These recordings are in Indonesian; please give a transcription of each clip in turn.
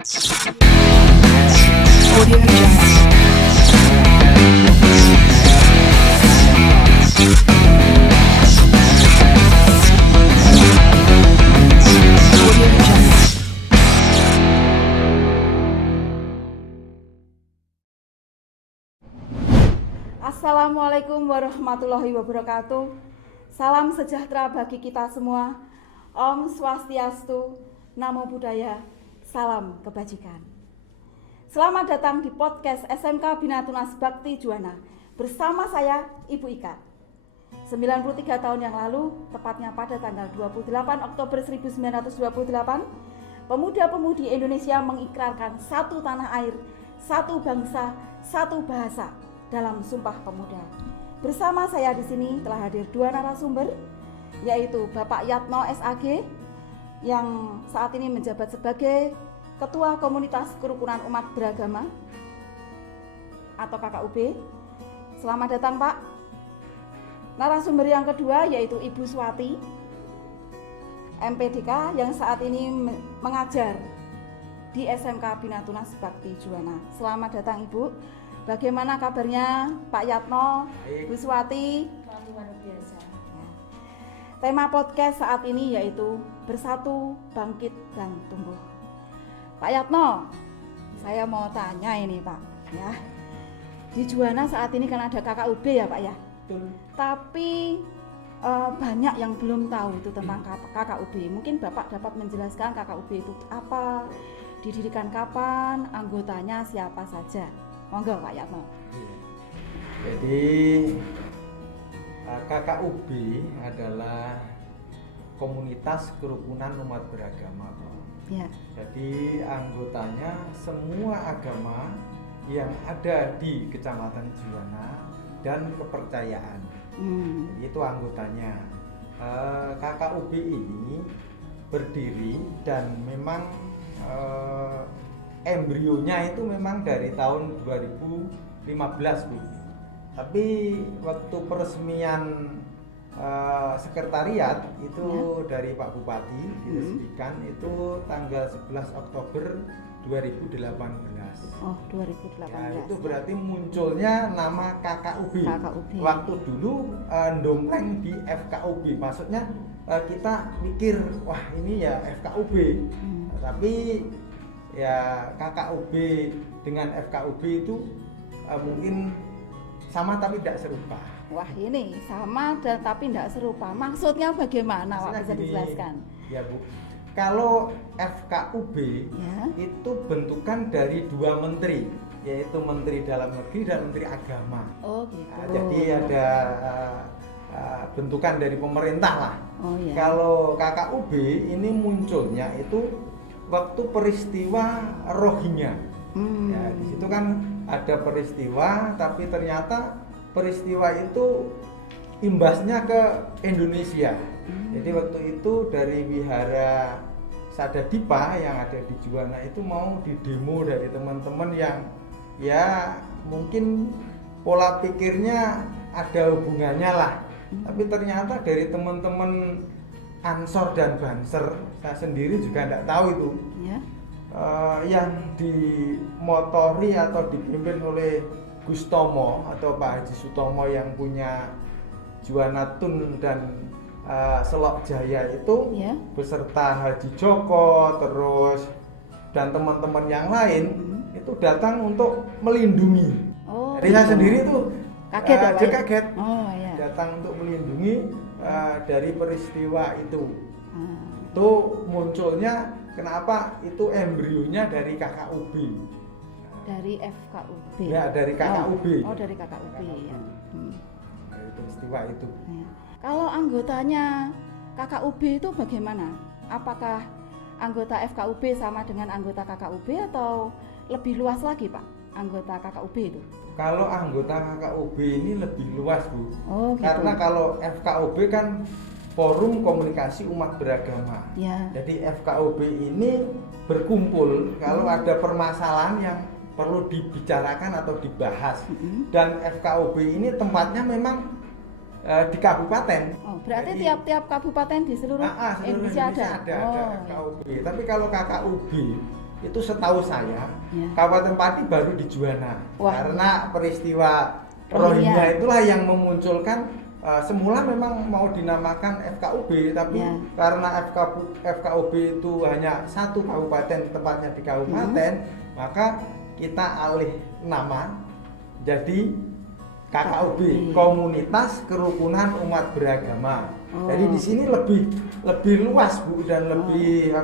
Audio Jungle. Audio Jungle. Assalamualaikum warahmatullahi wabarakatuh. Salam sejahtera bagi kita semua. Om Swastiastu, Namo Buddhaya, salam kebajikan. Selamat datang di podcast SMK Bina Tunas Bakti Juwana bersama saya Ibu Ika. 93 tahun yang lalu, tepatnya pada tanggal 28 Oktober 1928, pemuda-pemudi Indonesia mengikrarkan satu tanah air, satu bangsa, satu bahasa dalam Sumpah Pemuda. Bersama saya di sini telah hadir dua narasumber, yaitu Bapak Yatno SAG yang saat ini menjabat sebagai Ketua Komunitas Kerukunan Umat Beragama atau KKUB. Selamat datang Pak. Narasumber yang kedua yaitu Ibu Swati MPDK yang saat ini mengajar di SMK Bina Tunas Bakti Juwana. Selamat datang Ibu. Bagaimana kabarnya Pak Yatno, Bu Swati? Luar biasa. Tema podcast saat ini yaitu Bersatu, Bangkit, dan Tumbuh. Pak Yatno, saya mau tanya ini Pak, ya. Di Juwana saat ini kan ada KKUB ya Pak ya. Betul. Tapi banyak yang belum tahu itu tentang KKUB. Mungkin Bapak dapat menjelaskan KKUB itu apa, didirikan kapan, anggotanya siapa saja. Monggo Pak Yatno. Jadi KKUB adalah komunitas kerukunan umat beragama, Pak. Ya. Jadi anggotanya semua agama yang ada di Kecamatan Juwana dan kepercayaan. Itu anggotanya. KKUB ini berdiri dan memang embrionya itu memang dari tahun 2015, Bu. Tapi waktu peresmian sekretariat itu dari Pak Bupati diresmikan itu tanggal 11 Oktober 2018. Oh, 2018. Ya, itu berarti munculnya nama KKUB. KKUB. Waktu dulu ndompleng di FKUB. Maksudnya kita mikir, wah ini ya FKUB. Tapi ya KKUB dengan FKUB itu mungkin sama tapi tidak serupa. Wah ini sama dan tapi tidak serupa. Maksudnya bagaimana Pak? Bisa Gini, dijelaskan? Ya Bu, kalau FKUB Ya. itu bentukan dari dua menteri, yaitu Menteri Dalam Negeri dan Menteri Agama. Oh gitu. Nah, jadi ada bentukan dari pemerintah lah. Oh ya. Kalau KKUB ini munculnya itu waktu peristiwa Rohingya. Ya, di situ kan ada peristiwa, tapi ternyata peristiwa itu imbasnya ke Indonesia. Jadi waktu itu dari Wihara Sadadipa yang ada di Juwana itu mau didemo dari teman-teman yang ya mungkin pola pikirnya ada hubungannya lah. Tapi ternyata dari teman-teman Ansor dan Banser, saya sendiri juga tidak tahu itu. Ya. Yang dimotori atau dipimpin oleh Gustomo atau Pak Haji Sutomo yang punya Juwana Tun dan Selok Jaya itu Ya. beserta Haji Joko terus dan teman-teman yang lain itu datang untuk melindungi. Oh. Jadi saya sendiri tuh Kaget ya, Pak, dia ya? kaget Oh ya. datang untuk melindungi dari peristiwa itu. Ah. Itu munculnya kenapa itu embrionya dari KKUB. Dari FKUB. Ya, dari KKUB. Oh, dari KKUB ya. Dari peristiwa itu. Ya. Kalau anggotanya KKUB itu bagaimana? Apakah anggota FKUB sama dengan anggota KKUB atau lebih luas lagi Pak anggota KKUB itu? Kalau anggota KKUB ini lebih luas, Bu. Oh gitu. Karena kalau FKUB kan Forum Komunikasi Umat Beragama. Ya. Jadi FKUB ini berkumpul kalau ada permasalahan yang perlu dibicarakan atau dibahas. Dan FKUB ini tempatnya memang di kabupaten. Oh, berarti Jadi, tiap-tiap kabupaten di seluruh seluruh Indonesia ada. ada FKUB. Tapi kalau KKUB itu setahu saya Ya. Kabupaten Pati baru di Juwana. Wah. Karena peristiwa Rohingya. Rohingya itulah yang memunculkan semula memang mau dinamakan FKUB, tapi Ya. karena FKUB itu hanya satu kabupaten, tepatnya di kabupaten, maka kita alih nama jadi KKUB, Komunitas Kerukunan Umat Beragama. Oh. Jadi di sini lebih luas Bu, dan lebih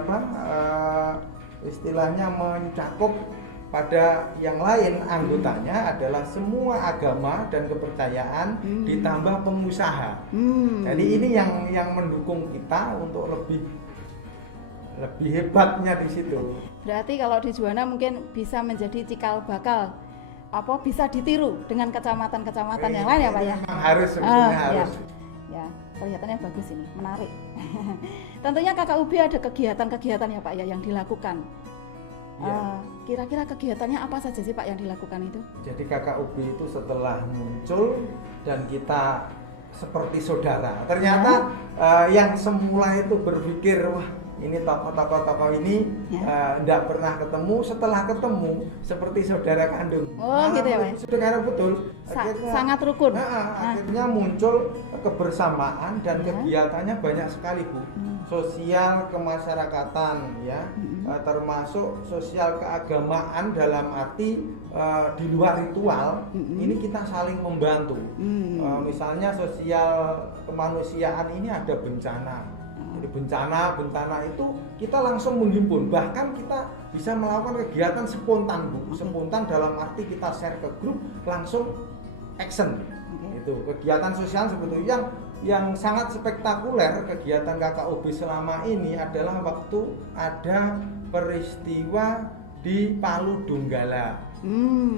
istilahnya mencakup pada yang lain. Anggotanya adalah semua agama dan kepercayaan ditambah pengusaha. Jadi ini yang mendukung kita untuk lebih hebatnya di situ. Berarti kalau di Juwana mungkin bisa menjadi cikal bakal bisa ditiru dengan kecamatan-kecamatan yang lain ya Pak ya? Memang harus, sebetulnya ya. harus. Ya, kelihatannya bagus ini, menarik. Tentunya KKUB ada kegiatan-kegiatan ya Pak ya yang dilakukan. Ya. Kira-kira kegiatannya apa saja sih Pak yang dilakukan itu? Jadi KKUB itu setelah muncul dan kita seperti saudara. Ternyata yang semula itu berpikir, wah ini tokoh-tokoh ini tidak pernah ketemu, setelah ketemu seperti saudara kandung. Oh gitu ya Pak? Saudara betul. Sangat rukun. Akhirnya muncul kebersamaan dan kegiatannya banyak sekali Bu. Sosial kemasyarakatan ya, termasuk sosial keagamaan dalam arti di luar ritual. Ini kita saling membantu. Misalnya sosial kemanusiaan ini ada bencana. Jadi bencana itu kita langsung menghimpun, bahkan kita bisa melakukan kegiatan spontan Bu. Spontan dalam arti kita share ke grup, langsung action. Itu kegiatan sosial sebetulnya yang sangat spektakuler. Kegiatan KKUB selama ini adalah waktu ada peristiwa di Palu Donggala,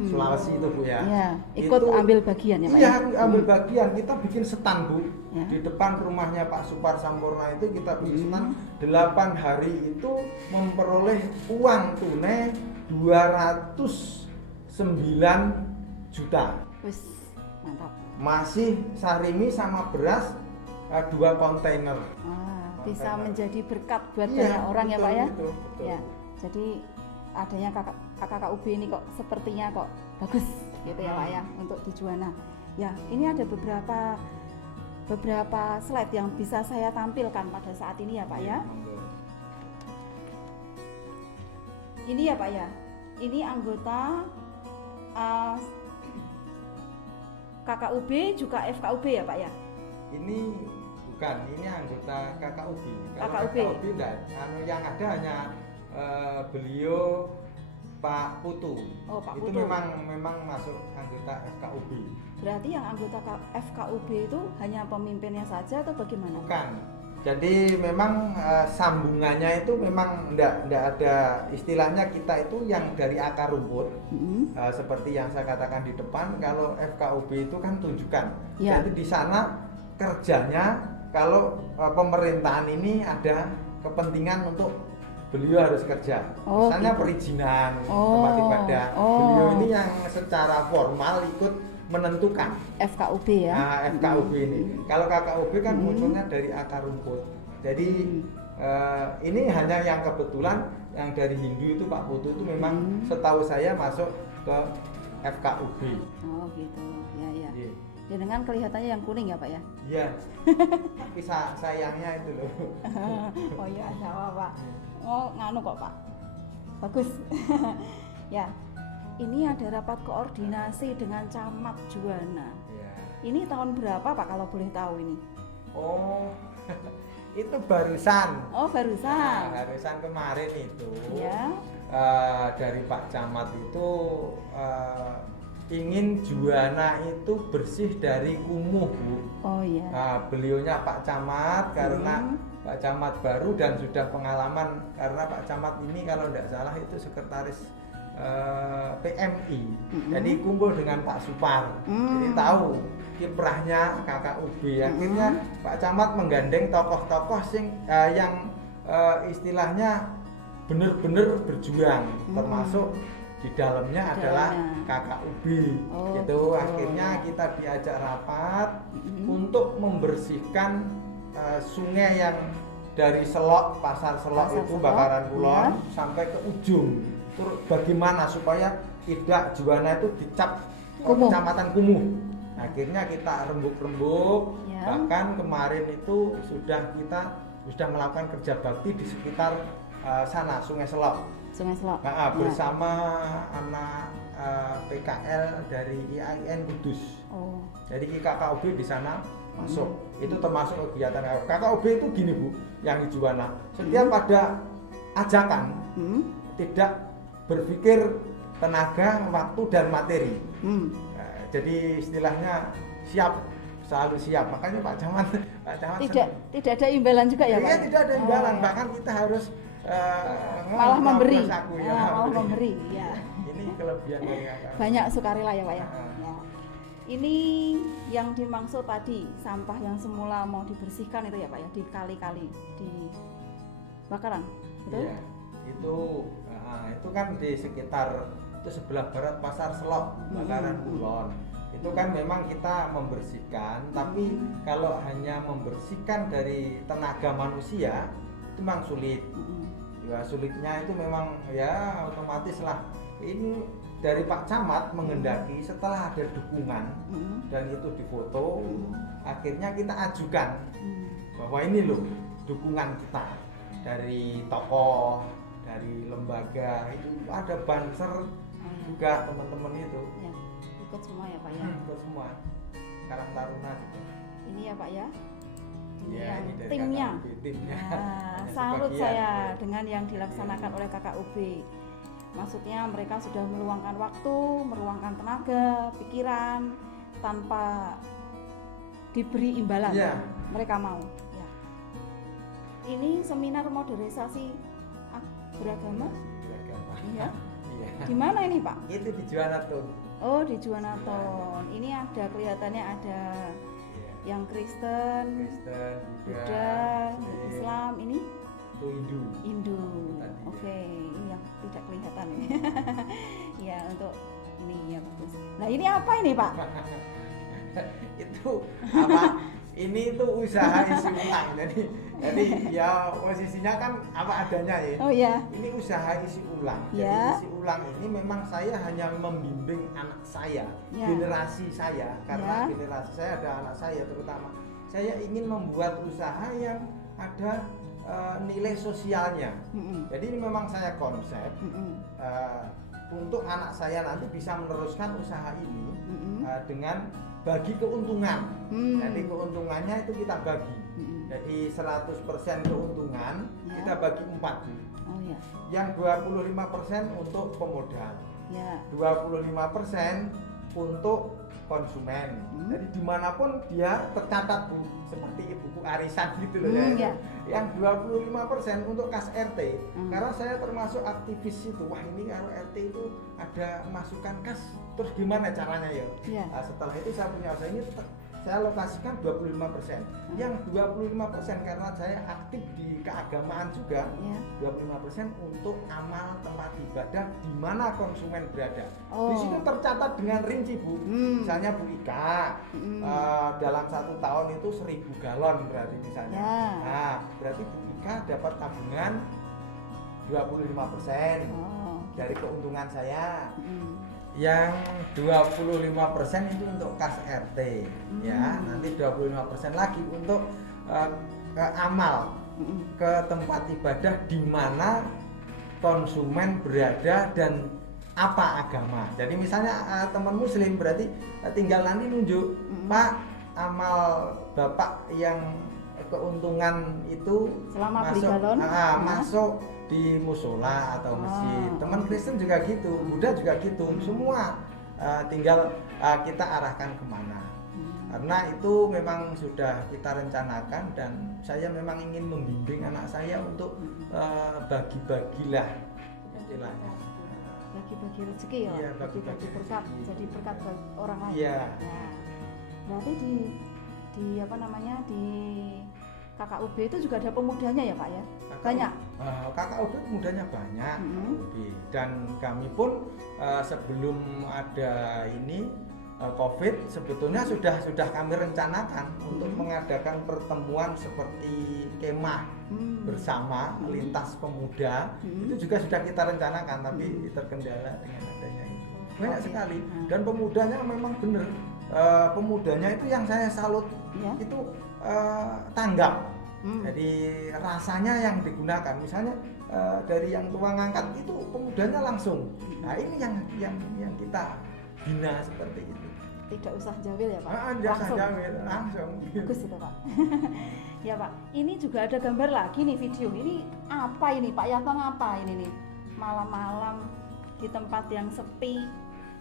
Sulawesi itu Bu ya. Iya, ikut ambil bagian ya Pak? Iya, ambil bagian. Kita bikin stand Bu. Ya. Di depan rumahnya Pak Supar Sampurna itu kita bikin stand. 8 hari itu memperoleh uang tunai 209 juta. Wis, mantap. Masih sarimi sama beras 2 kontainer. Bisa menjadi berkat buat Iya, banyak orang ya betul, Pak ya? betul. Ya, jadi adanya KKUB ini kok sepertinya kok bagus gitu ya Pak ya untuk di Juwana. Ya, ini ada beberapa slide yang bisa saya tampilkan pada saat ini ya Pak ya. Ini ya Pak ya, ini anggota KKUB juga FKUB ya Pak ya? Ini bukan, ini anggota KKUB. Kalau KKUB. KKUB enggak, yang ada hanya beliau Pak Putu. Oh, Pak itu Putu. memang masuk anggota FKUB. Berarti yang anggota FKUB itu hanya pemimpinnya saja atau bagaimana? Bukan. Jadi memang sambungannya itu memang enggak ada, istilahnya kita itu yang dari akar rumput. Seperti yang saya katakan di depan, kalau FKUB itu kan tunjukkan. Ya. Jadi di sana kerjanya kalau pemerintahan ini ada kepentingan untuk beliau harus kerja. Oh, Misalnya gitu. perizinan Oh, tempat ibadah. oh. Beliau ini yang secara formal ikut menentukan. FKUB ya? Nah, FKUB ini. Kalau KKUB kan munculnya dari akar rumput. Jadi ini hanya yang kebetulan yang dari Hindu itu Pak Putu itu memang setahu saya masuk ke FKUB. Oh gitu, ya ya. Iya. Ya dengan kelihatannya yang kuning ya Pak ya? Iya. Tapi sayangnya itu loh. Oh iya, ada apa-apa. Oh nganu kok Pak, bagus. Ya, ini ada rapat koordinasi dengan Camat Juwana. Iya. Ini tahun berapa Pak kalau boleh tahu ini? Oh, itu barusan. Oh barusan. Barusan kemarin itu. Ya. Dari Pak Camat itu ingin Juwana itu bersih dari kumuh Bu. Oh iya. Beliaunya Pak Camat karena Pak Camat baru dan sudah pengalaman, karena Pak Camat ini kalau tidak salah itu sekretaris PMI. Jadi kumpul dengan Pak Supar. Jadi tahu kiprahnya KKUB. Akhirnya Pak Camat menggandeng tokoh-tokoh yang istilahnya benar-benar berjuang, termasuk di dalamnya adalah KKUB. Oh, Gitu. gitu. Akhirnya kita diajak rapat untuk membersihkan sungai yang dari Selok, pasar Selok Pasar itu Selok, Bakaran Kulon ya. sampai ke ujung. Terus bagaimana supaya tidak Juwana itu dicap Kumuh. Kecamatan Kumuh. Akhirnya kita rembuk-rembuk, Ya. bahkan kemarin itu kita sudah melakukan kerja bakti di sekitar sana Sungai Selok. Sungai Selok. Nah, Ya. bersama anak PKL dari IAIN Kudus. Oh. Jadi KKUB di sana masuk. Itu termasuk kegiatan KKUB itu gini Bu, yang di Juwana. Setiap ada ajakan tidak berpikir tenaga, waktu dan materi. Nah, jadi istilahnya siap, selalu siap. Makanya Pak Camat Tidak ada imbalan juga ya Pak? Iya, tidak ada imbalan. Oh. Bahkan kita harus Malah memberi. aku, ya, Malah memberi. Ya. Ini kelebihan dari kakak. Banyak sukarela ya Pak ya. Ah. Ya. Ini yang dimaksud tadi sampah yang semula mau dibersihkan itu ya Pak ya, di kali-kali di Bakaran, betul? Iya, itu kan di sekitar itu sebelah barat pasar Selok, Bakaran Kulon. Itu kan memang kita membersihkan, tapi kalau hanya membersihkan dari tenaga manusia itu memang sulit. Ya, sulitnya itu memang ya otomatis lah. Ini dari Pak Camat mengendaki setelah ada dukungan dan itu difoto, akhirnya kita ajukan bahwa ini loh dukungan kita dari tokoh, dari lembaga, itu ada banser juga teman-teman itu. Ya, ikut semua ya Pak ya. Ikut semua. Karang Taruna gitu. Ini ya Pak ya. Ini Ya, yang ini dari timnya. KKUB, timnya. Nah, Hanya salut sebagian. saya dengan yang dilaksanakan oleh KKUB. Maksudnya mereka sudah meluangkan waktu, meluangkan tenaga, pikiran tanpa diberi imbalan. Iya. Mereka mau. Ya. Ini seminar modernisasi beragama. Beragama. Iya. Iya. Di mana ini Pak? Itu di Juwana tuh. Oh di Juwanaton. Ini ada kelihatannya ada yang Kristen, Kristen, Buddha, Muslim, Islam. Ini itu Hindu. Hindu. Tadi. Oke, ini yang tidak kelihatan ya. Ya untuk ini ya bagus. Nah ini apa ini Pak? Itu apa? Ini tuh usaha isi ulang. Jadi ya posisinya kan apa adanya ya. Oh ya. Ini usaha isi ulang. Jadi Ya. isi ulang ini memang saya hanya membimbing anak saya, Ya. generasi saya, karena Ya. generasi saya ada anak saya terutama. Saya ingin membuat usaha yang ada nilai sosialnya. Jadi ini memang saya konsep untuk anak saya nanti bisa meneruskan usaha ini dengan bagi keuntungan. Jadi keuntungannya itu kita bagi. Jadi 100% keuntungan Ya. kita bagi 4. Oh ya. Yang 25% untuk pemodal, Ya. 25% untuk konsumen. Jadi dimanapun dia tercatat Bu, seperti buku arisan gitu loh Ya. Yang 25% untuk kas RT, karena saya termasuk aktivis itu. Wah ini kalau RT itu ada masukan kas, terus gimana caranya ya? Ya. Nah, setelah itu saya punya usaha ini saya alokasikan 25%. Yang 25% karena saya aktif di keagamaan juga. Ya. 25% untuk amal tempat ibadah di mana konsumen berada. Oh. Di situ tercatat dengan rinci Bu. Misalnya Bu Ika dalam 1 tahun itu 1000 galon berarti misalnya. Ya. Nah, berarti Bu Ika dapat tabungan 25% Oh. dari keuntungan saya. Yang 25% itu untuk kas RT ya, nanti 25% lagi untuk ke amal, ke tempat ibadah di mana konsumen berada dan apa agama. Jadi misalnya teman muslim berarti tinggal nanti nunjuk, Pak, amal Bapak yang keuntungan itu Selama beli masuk galon, masuk di musola atau masjid. Teman Kristen juga gitu, Buddha juga gitu. Semua tinggal kita arahkan kemana. Karena itu memang sudah kita rencanakan dan saya memang ingin membimbing anak saya untuk bagi-bagilah istilahnya. Bagi-bagi rezeki ya. Iya, bagi-bagi bagi-bagi berkat, rezeki. jadi berkat bagi orang lain. Iya. Nah, berarti di apa namanya di KKUB itu juga ada pemudanya ya Pak ya? Banyak. KKUB mudanya banyak, KKUB. Dan kami pun sebelum ada ini COVID sebetulnya sudah kami rencanakan untuk mengadakan pertemuan seperti kemah bersama lintas pemuda. Itu juga sudah kita rencanakan, tapi terkendala dengan adanya itu. Banyak sekali, dan pemudanya memang benar. Pemudanya itu yang saya salut, itu tanggap. Jadi rasanya yang digunakan, misalnya dari yang tua ngangkat itu pemudanya langsung. Nah ini yang kita bina seperti itu. Tidak usah jawil ya Pak? Langsung. Bagus itu Pak. Ya Pak, ini juga ada gambar lagi nih, video. Ini apa ini Pak Yatno, apa ini nih? Malam-malam di tempat yang sepi.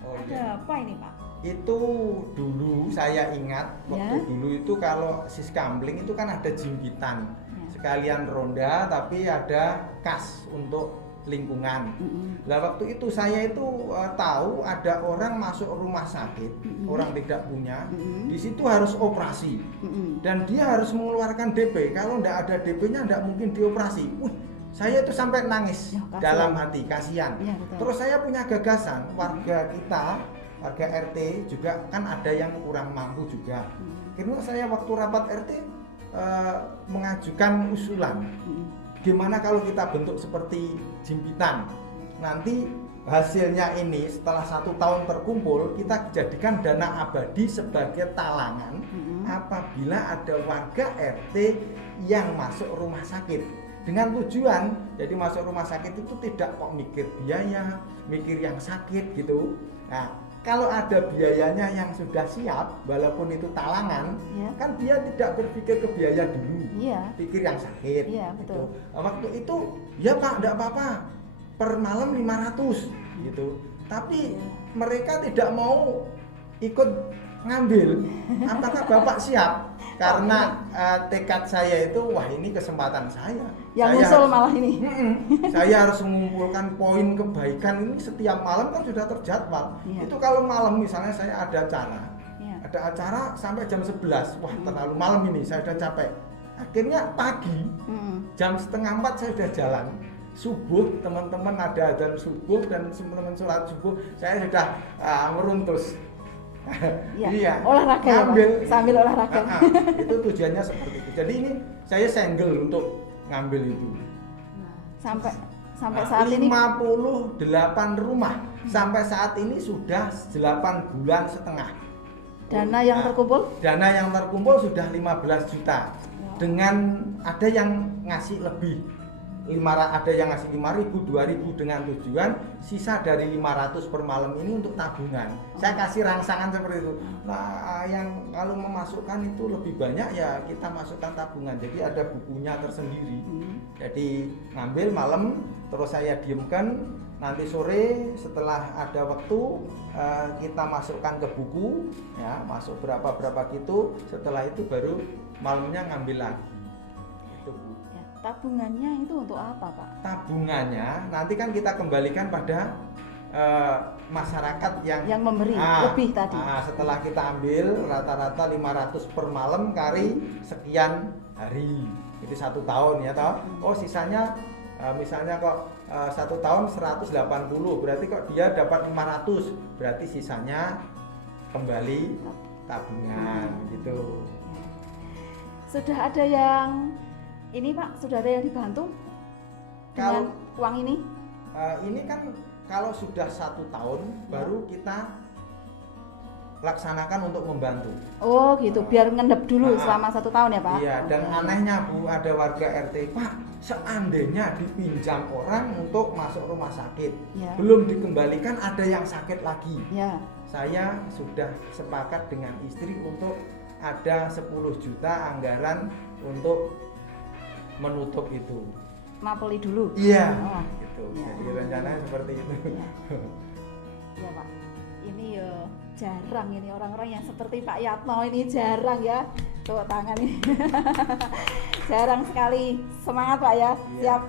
Ada apa ini Pak? Itu dulu saya ingat waktu dulu itu kalau Siskambling itu kan ada jimpitan, sekalian ronda tapi ada kas untuk lingkungan. Lah waktu itu saya itu tahu ada orang masuk rumah sakit, orang tidak punya, di situ harus operasi, dan dia harus mengeluarkan DP. Kalau tidak ada DP-nya tidak mungkin dioperasi. Saya itu sampai nangis dalam hati, kasihan. Terus saya punya gagasan, warga kita, warga RT juga kan ada yang kurang mampu juga. Karena saya waktu rapat RT mengajukan usulan, gimana kalau kita bentuk seperti jimpitan, nanti hasilnya ini setelah 1 tahun terkumpul kita jadikan dana abadi sebagai talangan apabila ada warga RT yang masuk rumah sakit, dengan tujuan jadi masuk rumah sakit itu tidak kok mikir biaya, mikir yang sakit gitu. Nah kalau ada biayanya yang sudah siap, walaupun itu talangan, kan dia tidak berpikir ke biaya dulu, pikir yang sakit. Gitu. Waktu itu, ya Pak, tidak apa-apa, per malam 500 gitu. Tapi mereka tidak mau ikut ngambil. Apakah Bapak siap? Karena tekad saya itu, wah ini kesempatan saya. Yang usul malah ini. Saya harus mengumpulkan poin kebaikan ini setiap malam kan sudah terjadwal. Itu kalau malam misalnya saya ada acara sampai jam 11, wah terlalu malam ini, saya sudah capek. Akhirnya pagi jam 3:30 saya sudah jalan. Subuh teman-teman ada azan subuh dan teman-teman sholat subuh, saya sudah meruntus. Olahraga sambil olahraga. Itu tujuannya seperti itu. Jadi ini saya senggel untuk ngambil itu. Sampai saat ini 58 rumah. Sampai saat ini sudah 8 bulan setengah. Dana yang terkumpul? Dana yang terkumpul sudah 15 juta. Dengan ada yang ngasih lebih. Ada yang ngasih 5.000, 2.000 dengan tujuan sisa dari 500 per malam ini untuk tabungan. Saya kasih rangsangan seperti itu. Nah, yang kalau memasukkan itu lebih banyak ya kita masukkan tabungan. Jadi ada bukunya tersendiri. Jadi ngambil malam, terus saya diamkan. Nanti sore setelah ada waktu kita masukkan ke buku, ya masuk berapa gitu. Setelah itu baru malamnya ngambil lagi. Tabungannya itu untuk apa Pak? Tabungannya nanti kan kita kembalikan pada masyarakat yang memberi lebih tadi. Setelah kita ambil rata-rata 500 per malam kali sekian hari, itu 1 tahun ya toh. Oh sisanya misalnya kok 1 tahun 180, berarti kok dia dapat 500, berarti sisanya kembali tabungan gitu. Sudah ada yang ini Pak, sudah ada yang dibantu dengan uang ini? Ini kan kalau sudah 1 tahun baru kita laksanakan untuk membantu. Oh gitu, biar ngendep dulu selama 1 tahun ya Pak? Iya, dan anehnya Bu, ada warga RT, Pak seandainya dipinjam orang untuk masuk rumah sakit, belum dikembalikan ada yang sakit lagi. Saya sudah sepakat dengan istri untuk ada 10 juta anggaran untuk menutup itu. Mapeli dulu. Iya. Gitu. Jadi rencananya seperti itu. Ya Pak. Ini ya jarang ini orang-orang yang seperti Pak Yatno ini jarang ya. Tepuk tangan ini. Jarang sekali. Semangat Pak ya. Siap.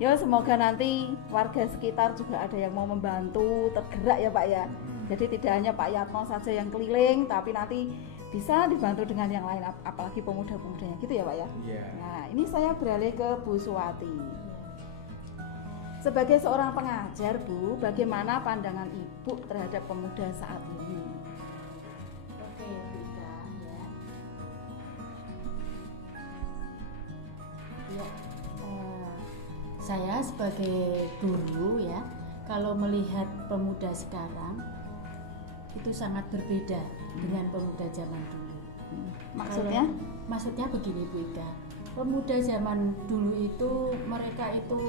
Ya, semoga nanti warga sekitar juga ada yang mau membantu, tergerak ya Pak ya. Jadi tidak hanya Pak Yatno saja yang keliling, tapi nanti bisa dibantu dengan yang lain, apalagi pemuda-pemudanya gitu ya Pak ya. Nah ini saya beralih ke Bu Suwati. Sebagai seorang pengajar, Bu, bagaimana pandangan Ibu terhadap pemuda saat ini? Oke, Bu Ika, ya. Ya, saya sebagai guru ya, kalau melihat pemuda sekarang itu sangat berbeda dengan pemuda zaman dulu. Maksudnya? Maksudnya begini Bu Ika, pemuda zaman dulu itu mereka itu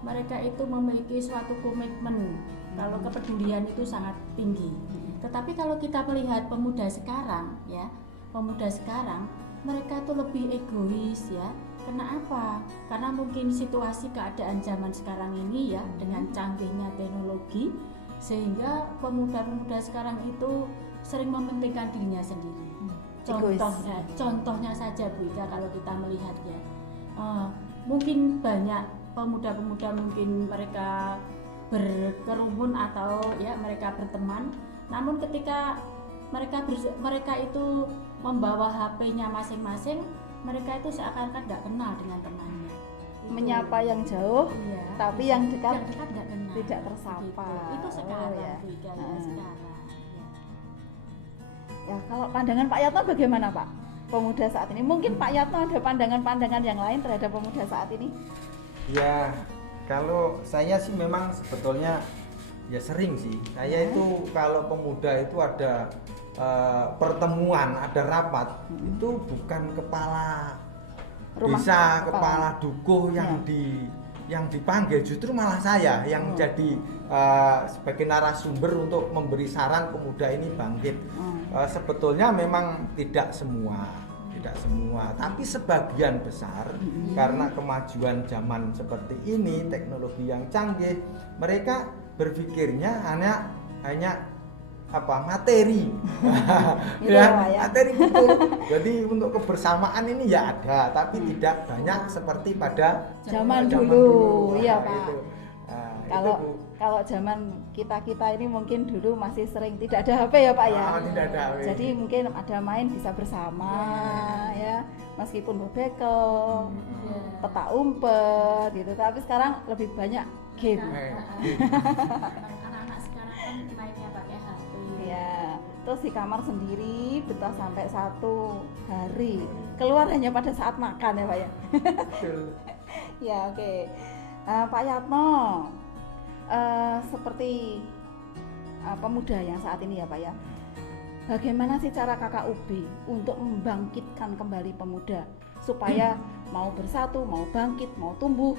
mereka itu memiliki suatu komitmen, kalau kepedulian itu sangat tinggi. Tetapi kalau kita melihat pemuda sekarang ya, pemuda sekarang mereka itu lebih egois ya. Kenapa? Karena mungkin situasi keadaan zaman sekarang ini ya, dengan canggihnya teknologi, sehingga pemuda-pemuda sekarang itu sering mementingkan dirinya sendiri. Contohnya saja Bu Ika, kalau kita melihat ya, mungkin banyak pemuda-pemuda mungkin mereka berkerumun atau ya mereka berteman, namun ketika mereka itu membawa HP-nya masing-masing, mereka itu seakan-akan nggak kenal dengan temannya. Menyapa yang jauh, Iya, tapi yang dekat nggak kenal, tidak tersapa. gitu. Itu sekarang ya. Bu Ika, ya, sekarang ya. Ya, kalau pandangan Pak Yatno bagaimana, Pak? Pemuda saat ini, mungkin Pak Yatno ada pandangan-pandangan yang lain terhadap pemuda saat ini? Ya, kalau saya sih memang sebetulnya ya sering sih. Saya itu kalau pemuda itu ada pertemuan, ada rapat, itu bukan kepala desa, kepala dukuh yang dipanggil, justru malah saya yang jadi sebagai narasumber untuk memberi saran pemuda ini bangkit. Sebetulnya memang tidak semua, tapi sebagian besar karena kemajuan zaman seperti ini, teknologi yang canggih, mereka berpikirnya hanya materi. Materi betul. Jadi untuk kebersamaan ini ya ada, tapi tidak banyak seperti pada zaman dulu. Iya, Pak. Itu. Kalau zaman kita ini mungkin dulu masih sering tidak ada HP ya Pak ya. Tidak ada HP. Jadi mungkin ada main bisa bersama ya, meskipun bebekel, petak umpet gitu. Tapi sekarang lebih banyak game. Anak-anak sekarang kan mainnya pakai HP. Ya, terus di kamar sendiri betah sampai 1 hari. Keluar hanya pada saat makan ya Pak ya. Ya oke. Pak Yatno, seperti pemuda yang saat ini ya Pak ya, bagaimana sih cara KKUB untuk membangkitkan kembali pemuda supaya mau bersatu, mau bangkit, mau tumbuh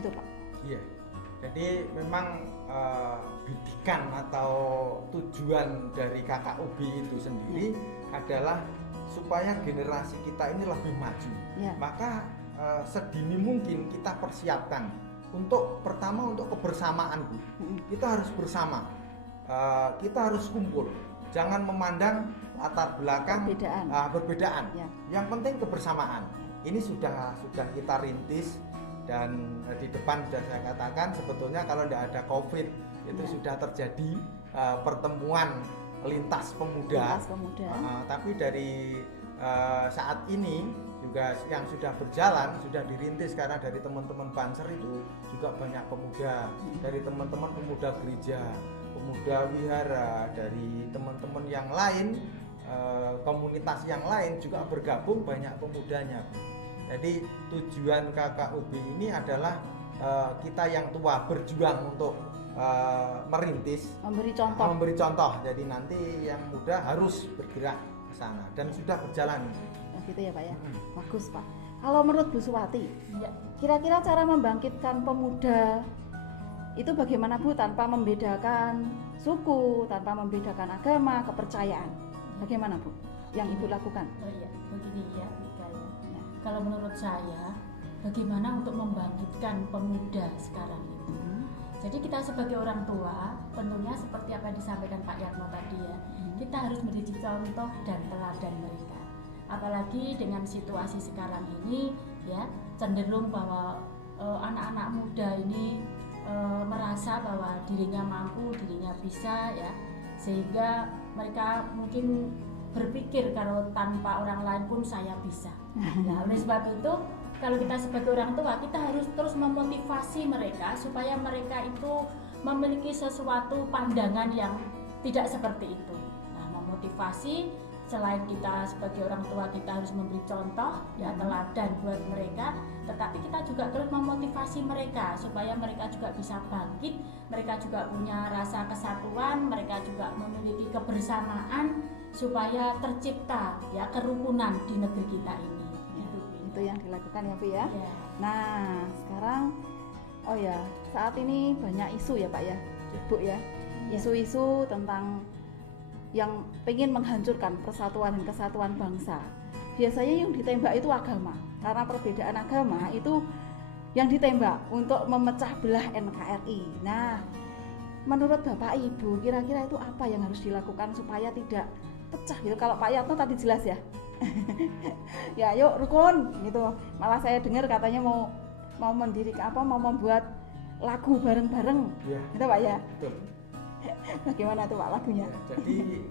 itu Pak? Iya, jadi memang bidikan atau tujuan dari KKUB itu sendiri adalah supaya generasi kita ini lebih maju. Ya. Maka sedini mungkin kita persiapkan pertama untuk kebersamaan, Bu. Kita harus bersama, kita harus kumpul, jangan memandang latar belakang perbedaan. Ya. Yang penting kebersamaan. Ini sudah kita rintis, dan di depan sudah saya katakan sebetulnya kalau tidak ada COVID itu sudah terjadi pertemuan lintas pemuda. Tapi dari saat ini juga yang sudah berjalan, sudah dirintis karena dari teman-teman Banser itu juga banyak pemuda, dari teman-teman pemuda gereja, pemuda wihara, dari teman-teman yang lain, komunitas yang lain juga bergabung banyak pemudanya. Jadi tujuan KKUB ini adalah kita yang tua berjuang untuk merintis, memberi contoh. Jadi nanti yang muda harus bergerak ke sana dan sudah berjalan. Gitu ya Pak ya. Bagus Pak. Kalau menurut Bu Suwati, kira-kira cara membangkitkan pemuda itu bagaimana Bu, tanpa membedakan suku, tanpa membedakan agama, kepercayaan? Bagaimana Bu yang Ibu lakukan? Begini ya, Ika ya. Kalau menurut saya, bagaimana untuk membangkitkan pemuda sekarang itu? Jadi kita sebagai orang tua, tentunya seperti apa yang disampaikan Pak Yatno tadi ya, kita harus menjadi contoh dan teladan mereka. Apalagi dengan situasi sekarang ini ya, cenderung bahwa anak-anak muda ini merasa bahwa dirinya mampu, dirinya bisa ya, sehingga mereka mungkin berpikir kalau tanpa orang lain pun saya bisa. Nah, oleh sebab itu kalau kita sebagai orang tua, kita harus terus memotivasi mereka supaya mereka itu memiliki sesuatu pandangan yang tidak seperti itu. Nah, memotivasi selain kita sebagai orang tua, kita harus memberi contoh, ya, teladan buat mereka, tetapi kita juga terus memotivasi mereka supaya mereka juga bisa bangkit, mereka juga punya rasa kesatuan, mereka juga memiliki kebersamaan supaya tercipta, ya, kerukunan di negeri kita ini. Itu yang dilakukan ya Bu ya. Ya. Nah sekarang oh ya, saat ini banyak isu ya Pak ya, Bu ya, isu-isu tentang yang pengen menghancurkan persatuan dan kesatuan bangsa. Biasanya yang ditembak itu agama, karena perbedaan agama itu yang ditembak untuk memecah belah NKRI. Nah, menurut Bapak Ibu, kira-kira itu apa yang harus dilakukan supaya tidak pecah gitu? Kalau Pak Yatno tadi jelas ya, ya yuk rukun gitu. Malah saya dengar katanya mau mendirikan mau membuat lagu bareng-bareng, Ya. gitu Pak ya. Betul. Bagaimana tuh Pak lagunya? Jadi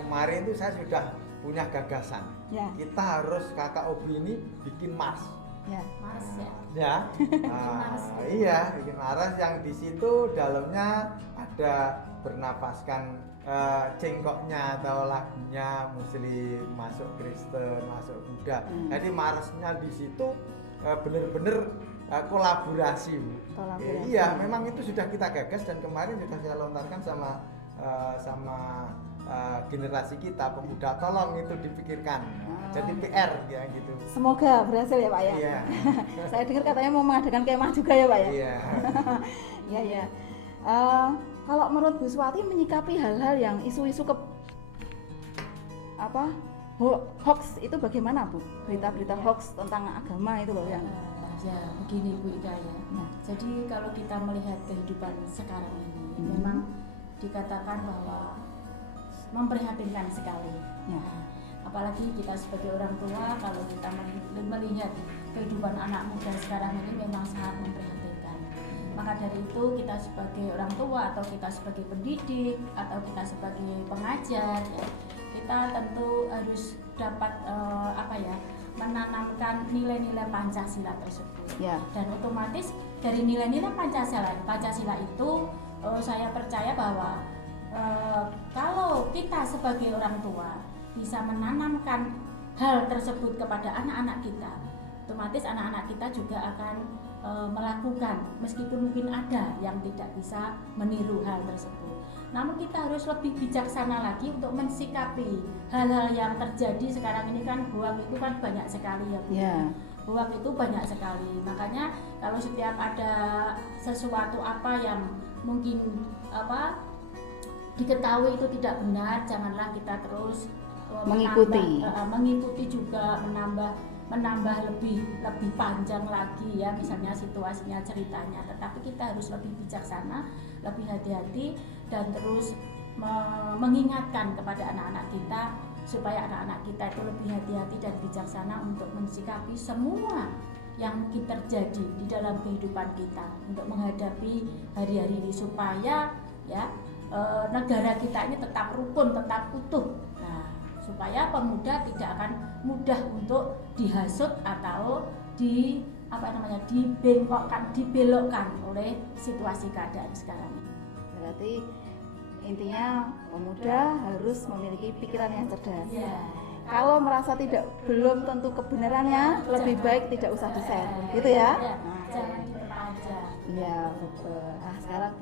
kemarin itu saya sudah punya gagasan. Ya, Kita harus KKOB ini bikin mars. ya. Mas, ya. Ya. Mars. Iya, bikin mars yang di situ dalamnya ada bernapaskan cengkoknya atau lagunya Muslim masuk Kristen, masuk Buddha. Jadi marsnya di situ benar-benar kolaborasi, Bu. Kolaborasi. Iya, memang itu sudah kita gagas dan kemarin sudah saya lontarkan sama generasi kita pemuda, tolong itu dipikirkan. Jadi PR ya gitu. Semoga berhasil ya Pak ya. Iya. Saya dengar katanya mau mengadakan kemah juga ya Pak ya. Iya. Iya ya. Kalau menurut Bu Swati menyikapi hal-hal yang isu-isu hoax itu bagaimana Bu? Berita-berita hoax tentang agama itu loh yang. Ya, begini Bu Ika ya. Nah. Jadi kalau kita melihat kehidupan sekarang ini, memang dikatakan bahwa memprihatinkan sekali. Ya. Nah, apalagi kita sebagai orang tua, kalau kita melihat kehidupan anak muda sekarang ini memang sangat memprihatinkan. Maka dari itu kita sebagai orang tua atau kita sebagai pendidik atau kita sebagai pengajar, ya, kita tentu harus dapat menanamkan nilai-nilai Pancasila tersebut. Ya. Dan otomatis dari nilai-nilai Pancasila itu saya percaya bahwa kalau kita sebagai orang tua bisa menanamkan hal tersebut kepada anak-anak kita, otomatis anak-anak kita juga akan melakukan, meskipun mungkin ada yang tidak bisa meniru hal tersebut. Namun kita harus lebih bijaksana lagi untuk mensikapi hal-hal yang terjadi sekarang ini. Kan hoax itu kan banyak sekali ya Bu. Ya. Hoax itu banyak sekali. Makanya kalau setiap ada sesuatu apa yang mungkin diketahui itu tidak benar, janganlah kita terus mengikuti juga menambah lebih panjang lagi ya, misalnya situasinya, ceritanya. Tetapi kita harus lebih bijaksana, lebih hati-hati dan terus mengingatkan kepada anak-anak kita supaya anak-anak kita itu lebih hati-hati dan bijaksana untuk mensikapi semua yang mungkin terjadi di dalam kehidupan kita untuk menghadapi hari-hari ini supaya ya negara kita ini tetap rukun, tetap utuh. Nah, supaya pemuda tidak akan mudah untuk dihasut atau dibelokkan oleh situasi keadaan sekarang ini. Berarti intinya pemuda harus memiliki pikiran yang cerdas. Ya. Kalau merasa belum tentu kebenarannya, lebih baik tidak usah di-share, gitu ya. Ya, Nah, jangan diperpanjang. iya betul. Nah sekarang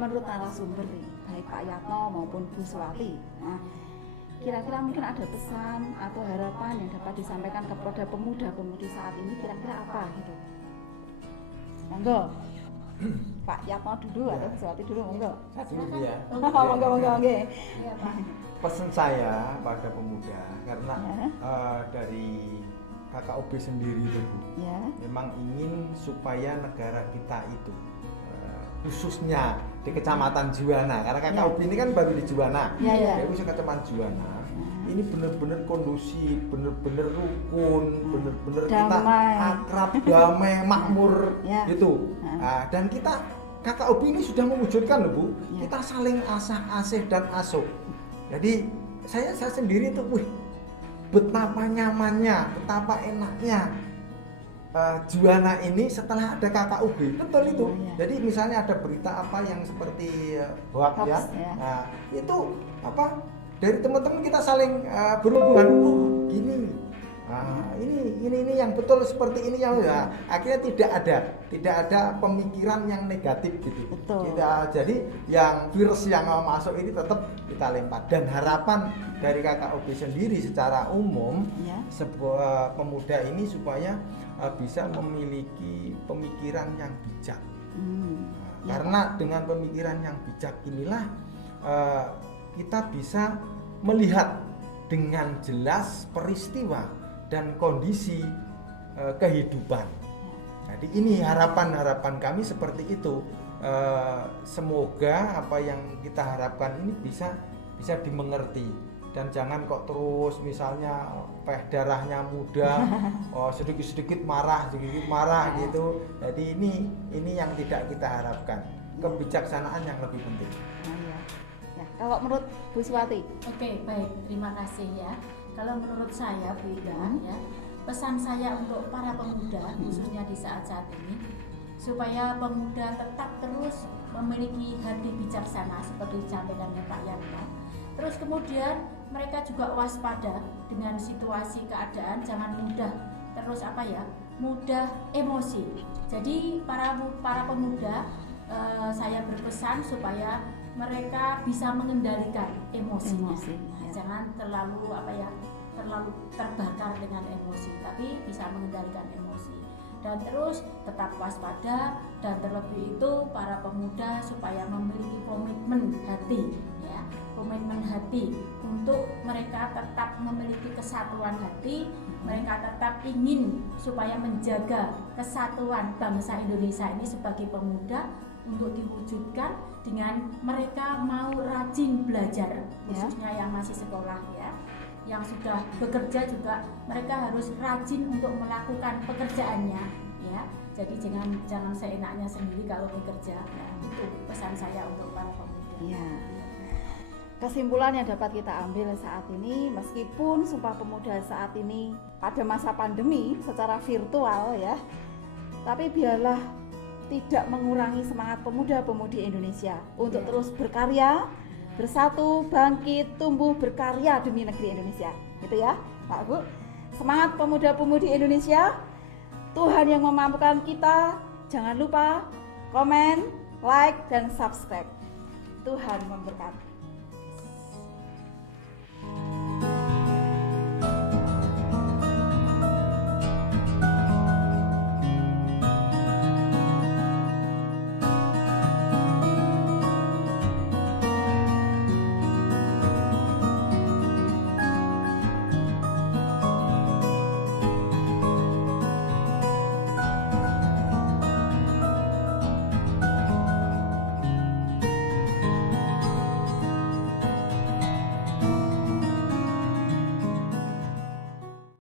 menurut narasumber nih, baik Pak Yatno maupun Bu Swati, nah, kira-kira mungkin ada pesan atau harapan yang dapat disampaikan kepada pemuda-pemudi saat ini, kira-kira apa gitu? Monggo, Pak Yatno dulu atau Bu Swati dulu, monggo. Saya dulu ya. Monggo. Iya, Pak. Pesan saya pada pemuda karena Ya. dari KKOB sendiri itu Bu, Ya. memang ingin supaya negara kita itu khususnya di Kecamatan Juwana, karena KKOB ini kan baru di Juwana, Ya. khususnya Kecamatan Juwana ini benar-benar kondusif, benar-benar rukun, benar-benar kita Damai. akrab, damai, makmur Ya. gitu. Nah, dan kita KKOB ini sudah mewujudkan loh Bu, Ya. kita saling asah-asih dan asuh. Jadi saya sendiri tuh, betapa nyamannya, betapa enaknya Juwana ini setelah ada KKUB, betul itu. Oh, iya. Jadi misalnya ada berita apa yang seperti hoax ya, Hoax, ya. nah, itu apa dari teman-teman kita saling berhubungan. Oh gini, ini yang betul seperti ini ya. Nah, akhirnya tidak ada pemikiran yang negatif gitu. Betul. Jadi yang virus yang masuk ini tetap kita lempar, dan harapan dari KKUB sendiri secara umum Ya. sebuah pemuda ini supaya bisa memiliki pemikiran yang bijak. Ya. Karena dengan pemikiran yang bijak inilah kita bisa melihat dengan jelas peristiwa dan kondisi kehidupan. Jadi ini harapan kami seperti itu. Semoga apa yang kita harapkan ini bisa dimengerti, dan jangan kok terus misalnya darahnya muda, sedikit marah gitu. Jadi ini yang tidak kita harapkan. Kebijaksanaan yang lebih penting. Nah, ya. Ya, kalau menurut Bu Swati, Oke, baik, terima kasih ya. Kalau menurut saya, Bu Ida, ya, pesan saya untuk para pemuda, khususnya di saat-saat ini, supaya pemuda tetap terus memiliki hati bijaksana seperti disampaikannya Pak Yanto. Terus kemudian mereka juga waspada dengan situasi keadaan, jangan mudah mudah emosi. Jadi para pemuda, saya berpesan supaya mereka bisa mengendalikan emosinya. Ya. Jangan terlalu terbakar dengan emosi, tapi bisa mengendalikan emosi. Dan terus tetap waspada, dan terlebih itu para pemuda supaya memiliki komitmen hati, ya, komitmen hati untuk mereka tetap memiliki kesatuan hati. Mereka tetap ingin supaya menjaga kesatuan bangsa Indonesia ini sebagai pemuda untuk diwujudkan dengan mereka mau rajin belajar, khususnya yang masih sekolah ya. Yang sudah bekerja juga mereka harus rajin untuk melakukan pekerjaannya ya. Jadi jangan seenaknya sendiri kalau bekerja. Nah, itu pesan saya untuk para pemuda. Ya. Kesimpulan yang dapat kita ambil saat ini, meskipun Sumpah Pemuda saat ini pada masa pandemi secara virtual ya, tapi biarlah tidak mengurangi semangat pemuda-pemudi Indonesia untuk terus berkarya, bersatu, bangkit, tumbuh, berkarya demi negeri Indonesia. Gitu ya, Pak Bu. Semangat pemuda-pemudi Indonesia. Tuhan yang memampukan kita. Jangan lupa komen, like, dan subscribe. Tuhan memberkati.